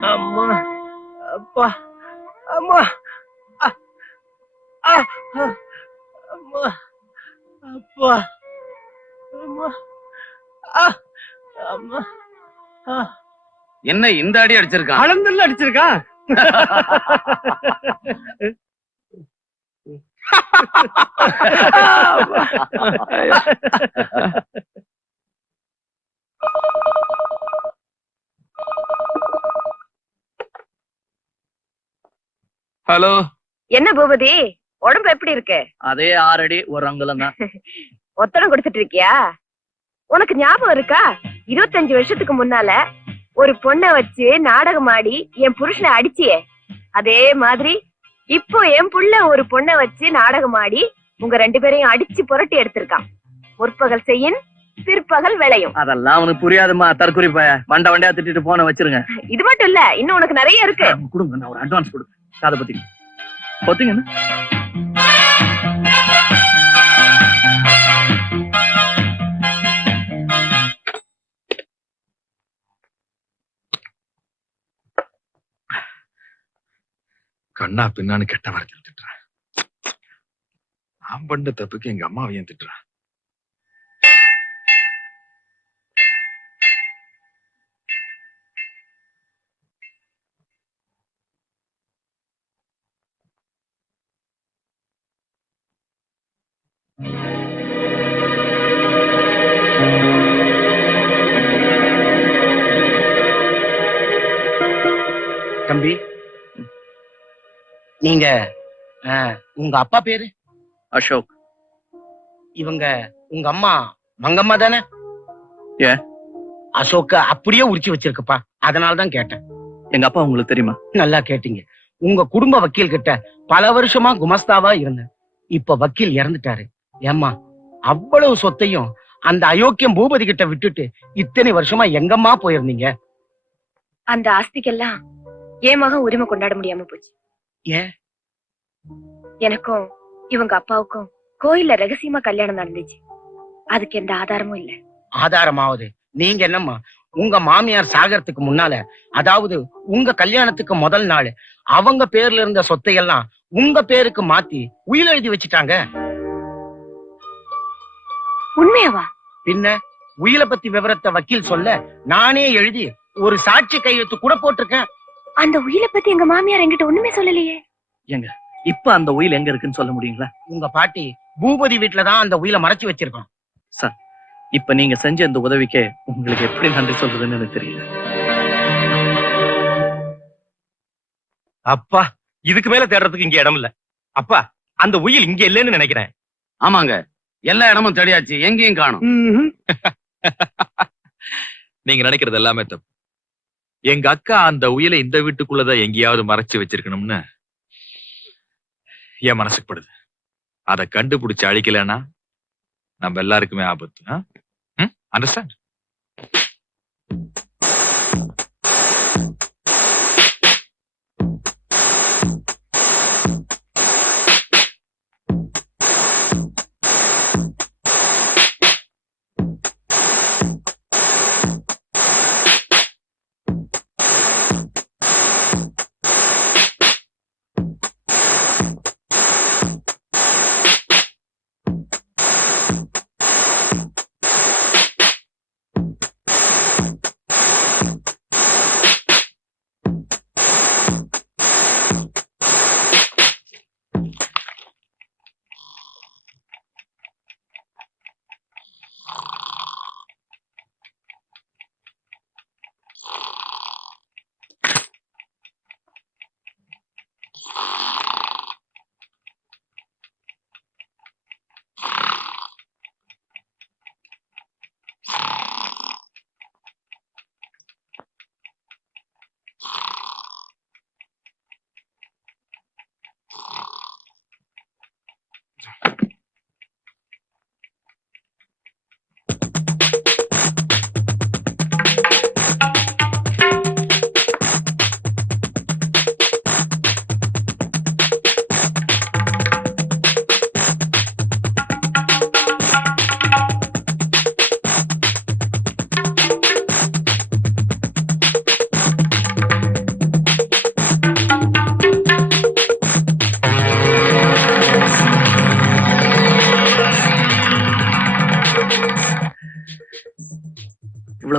அம்மா, அப்பா, அம்மா, அ, அ, அ, அம்மா, அப்பா, அம்மா, அ, அம்மா, அ. என்ன இந்த அடி அடிச்சிருக்கான்? அளந்தல்ல அடிச்சிருக்கான். ஹலோ. என்ன பூபதி, உடம்பு எப்படி இருக்கு? அதே 6 அடி 1 அங்குலம் தான். ஒத்தடம் கொடுத்துட்டு இருக்கியா? உனக்கு ஞாபகம் இருக்கா? 25 வருஷத்துக்கு முன்னால ஒரு பொண்ணை வச்சு நாடகம் ஆடி என் புருஷனை அடிச்சியே, அதே மாதிரி இப்போ என் புள்ள ஒரு பொண்ணை வச்சு நாடகம் ஆடி உங்க 2 பேரையும் அடிச்சு புரட்டி எடுத்திருக்கான். முற்பகல் செய்யின் பிற்பகல் விளையும். அதெல்லாம் உனக்கு புரியாதுமா, தற்குறி பைய. வண்ட வண்டியா திட்டிட்டு போன வச்சிருங்க. இது மட்டும் இல்ல, இன்னும் உனக்கு நிறைய இருக்கு. கொடுங்க, நான் ஒரு அட்வான்ஸ் கொடுங்க. காதை பத்தி பொத்திங்க. கண்ணா பின்னான்னு கெட்ட வார்த்தையில் திட்டுறேன். நான் பண்ண தப்புக்கு எங்க அம்மாவையும் திட்டுறேன். தம்பி, நீங்க உங்க அப்பா பேரு? அசோக். இவங்க உங்க அம்மா மங்கம்மா தானே? ஏன்? அசோக்க அப்படியே உரிச்சு வச்சிருக்குப்பா, அதனாலதான் கேட்டேன். எங்க அப்பா உங்களுக்கு தெரியுமா? நல்லா கேட்டீங்க. உங்க குடும்ப வக்கீல் கிட்ட பல வருஷமா குமஸ்தாவா இருந்தேன். இப்ப வக்கீல் இறந்துட்டாரு. ஏம்மா, அவ்வளவு சொத்தையும் அந்த அயோக்கியம் பூபதி கிட்ட விட்டுட்டு இத்தனை வருஷமா எங்கம்மா போயிருந்தீங்க? அந்த ஆஸ்திக்கெல்லாம் என் மகன் உரிமை கொண்டாட முடியாம போச்சு. ஏன்? எனக்கும் இவங்க அப்பாவுக்கும் கோயில்ல ரகசியமா கல்யாணம் நடந்துச்சு. அதுக்கு எந்த ஆதாரமும் இல்ல. ஆதாரமாவது நீங்க என்னம்மா, உங்க மாமியார் சாகறதுக்கு முன்னால, அதாவது உங்க கல்யாணத்துக்கு முதல் நாள், அவங்க பேர்ல இருந்த சொத்தையெல்லாம் உங்க பேருக்கு மாத்தி உயில் எழுதி வச்சுட்டாங்க. உண்மையாவா? பின்ன உயிலை பத்தி விவரத்தை வக்கீல் சொல்ல நானே எழுதி ஒரு சாட்சி கையெழுத்து கூட போட்டிருக்கேன். அந்த உயிலை பத்தி எங்க மாமியார் என்கிட்ட ஒண்ணுமே சொல்லலையே. எங்க இப்ப அந்த உயில் எங்க இருக்குன்னு சொல்ல முடியுங்களா? உங்க பாட்டி பூபதி வீட்டுலதான் அந்த உயிலை மறைச்சு வச்சிருக்கோம். சார், இப்ப நீங்க செஞ்ச இந்த உதவிக்கு உங்களுக்கு எப்படி நன்றி சொல்றதுன்னு எனக்கு தெரியல. அப்பா, இதுக்கு மேல தேடுறதுக்கு இங்க இடம் இல்ல. அப்பா, அந்த உயில் இங்க இல்லைன்னு நினைக்கிறேன். ஆமாங்க, எல்லா இடமும் தேடியாச்சு, எங்கேயும் காணும். நீங்க நினைக்கிறது எல்லாமே தப்பு. எங்க அக்கா அந்த உயிலை இந்த வீட்டுக்குள்ளதான் எங்கேயாவது மறைச்சு வச்சிருக்கணும்னு என் மனசுக்கு படுது. அதை கண்டுபிடிச்சு அழிக்கலன்னா நம்ம எல்லாருக்குமே ஆபத்து. அண்டர்ஸ்டாண்ட்?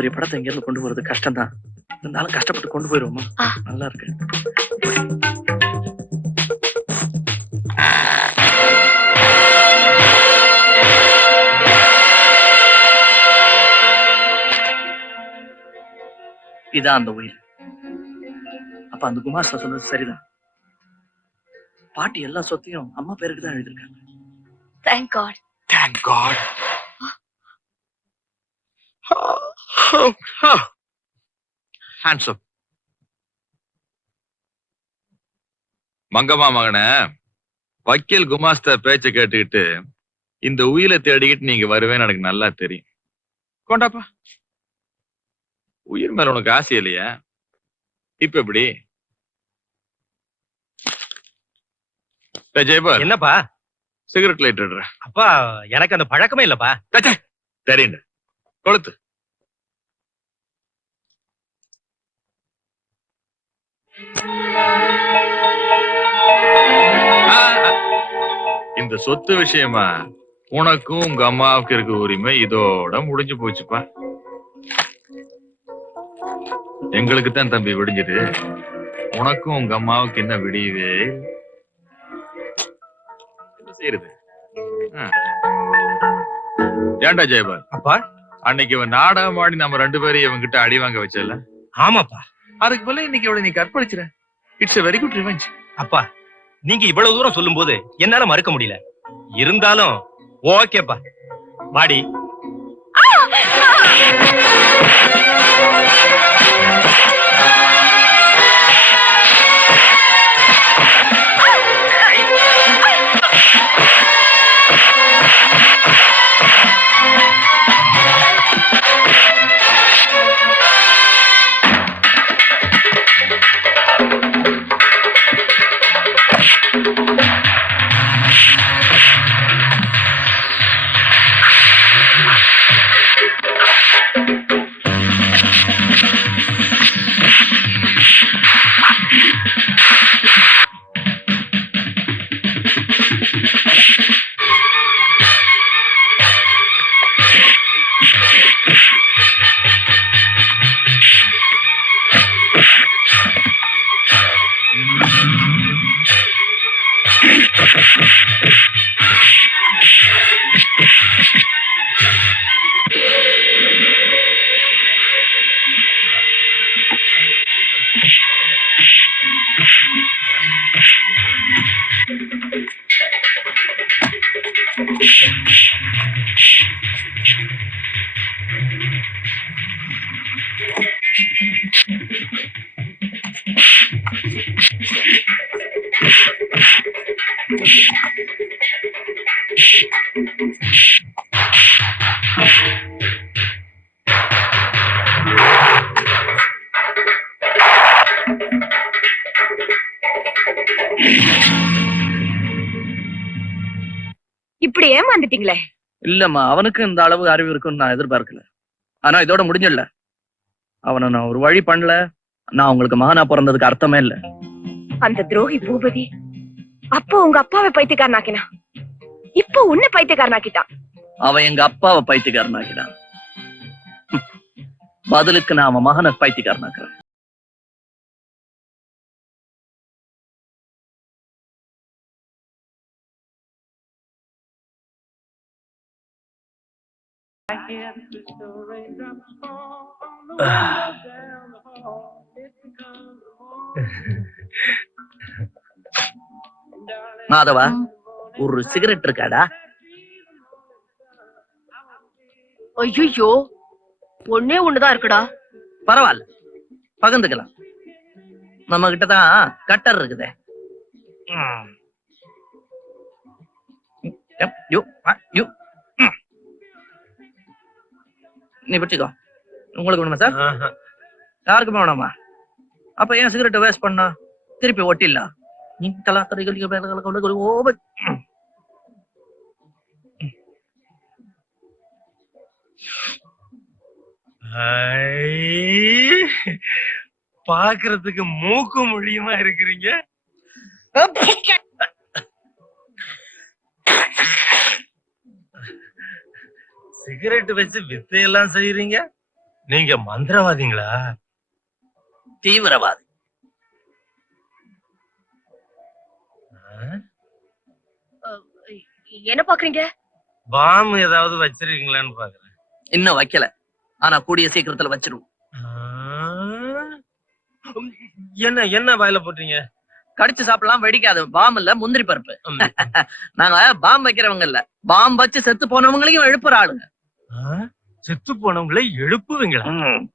பெரிய படத்தை இங்க இருந்து கொண்டு போறது கஷ்டம் தான். இருந்தாலும் கஷ்டப்பட்டு கொண்டு போயிருவோமா? நல்லா இருக்கு. இதான் அந்த உயிர். அப்ப அந்த குமாஸ்தா சொன்னது சரிதான். பாட்டி எல்லா சொத்தையும் அம்மா பேருக்கு தான் எழுதிருக்காங்க. Thank God. Thank God. Hands up. Mangamma மகனே, வக்கீல் குமாஸ்தா பேச்ச கேட்டுக்கிட்டு இந்த உயிரை தேடிக்கிட்டு நீங்க வருவேன்னு எனக்கு நல்லா தெரியும். கொண்டாப்பா. உயிர் மேல உனக்கு ஆசை இல்லையா? இப்ப எப்படி? ஜெயபால், என்னப்பா? சிகரெட் லைட் எடுற. அப்பா, எனக்கு அந்த பழக்கமே இல்லப்பா. தெரியுங்க, கொளுத்து. இந்த சொத்து விஷயமா உனக்கும் உங்க அம்மாவுக்கு இருக்க உரிமை இதோட முடிஞ்சு போச்சுப்பா. எங்களுக்கு தான் தம்பி விடிஞ்சது, உனக்கும் உங்க அம்மாவுக்கு என்ன விடியவே செய்யுது. ஏண்டா ஜெயபால், அப்பா, அன்னைக்கு இவன் நாடகம் ஆடி நம்ம 2 பேரையும் இவங்கிட்ட அடி வாங்க வச்சல. ஆமாப்பா. அதுக்கு போல இன்னைக்கு அவளை நீ கற்பழிச்சிர. It's a very good revenge. அப்பா, நீங்க இவ்வளவு தூரம் சொல்லும் போது என்னால மறுக்க முடியல. இருந்தாலும் ஓகேப்பா, வாடி. இப்படி ஏமாந்துட்டீங்களே. இல்லம்மா, அவனுக்கு இந்த அளவு அறிவு இருக்குன்னு நான் எதிர்பார்க்கல. ஆனா இதோட முடிஞ்சிடல. அவனை நான் ஒரு வழி பண்ணல, நான் உங்களுக்கு மகனா பிறந்ததுக்கு அர்த்தமே இல்ல. அந்த துரோகி பூபதி அப்போ உங்க அப்பாவை பைத்தியக்காரனாக்கினா, இப்போ உன்னை பைத்தியக்காரனாக்கிட்டான். அவன் எங்க அப்பாவை பைத்தியக்காரனாக்கினான். பதிலுக்கு நான் அவன் மகனை பைத்தியக்காரனாக்குறேன். மாதவா, ஒரு சிகரெட் இருக்காடா? ஐயோ, ஒன்னே ஒண்ணுதான் இருக்குடா. பரவாயில்ல, பகிர்ந்துக்கலாம். நம்ம கிட்டதான் கட்டர் இருக்குதே. நீ பிடிச்சிக்கோ. உங்களுக்கு வேணுமா சார்? யாருக்குமே வேணாமா? அப்ப ஏன் சிகரெட்டை வேஸ்ட் பண்ணா? திருப்பி ஒட்டிடல. பாக்குறதுக்கு மூக்கு மொழியுமா இருக்கிறீங்க. சிகரெட் வச்சு வித்தையெல்லாம் செய்யறீங்க. நீங்க மந்திரவாதிங்களா? தீவிரவாதி. என்ன பாக்குறீங்க? பாம் ஏதாவது வச்சிருக்கீங்களான்னு பாக்குறேன். இன்னும் வைக்கல, ஆனா கூடிய சீக்கிரத்துல வச்சிருவோம். என்ன என்ன வாயில போட்டீங்க? கடிச்சு சாப்பிடலாம், வெடிக்காது. பாம் இல்ல, முந்திரி பருப்பு. நாங்க பாம் வைக்கிறவங்க இல்ல, பாம் வச்சு செத்து போனவங்களையும் எழுப்புற ஆளுங்க. செத்து போனவங்களை எழுப்புவீங்களா?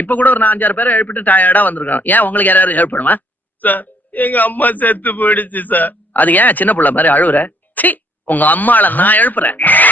இப்ப கூட ஒரு 4-5 பேரை எழுப்பிட்டு டயர்டா வந்திருக்கோம். ஏன் உங்களுக்கு யாராவது எழுப்பணுமா? எங்க அம்மா செத்து போயிடுச்சு சார். அது ஏன் சின்ன பிள்ளை மாதிரி அழுவுற? சீ, உங்க அம்மாள நான் எழுப்புறேன்.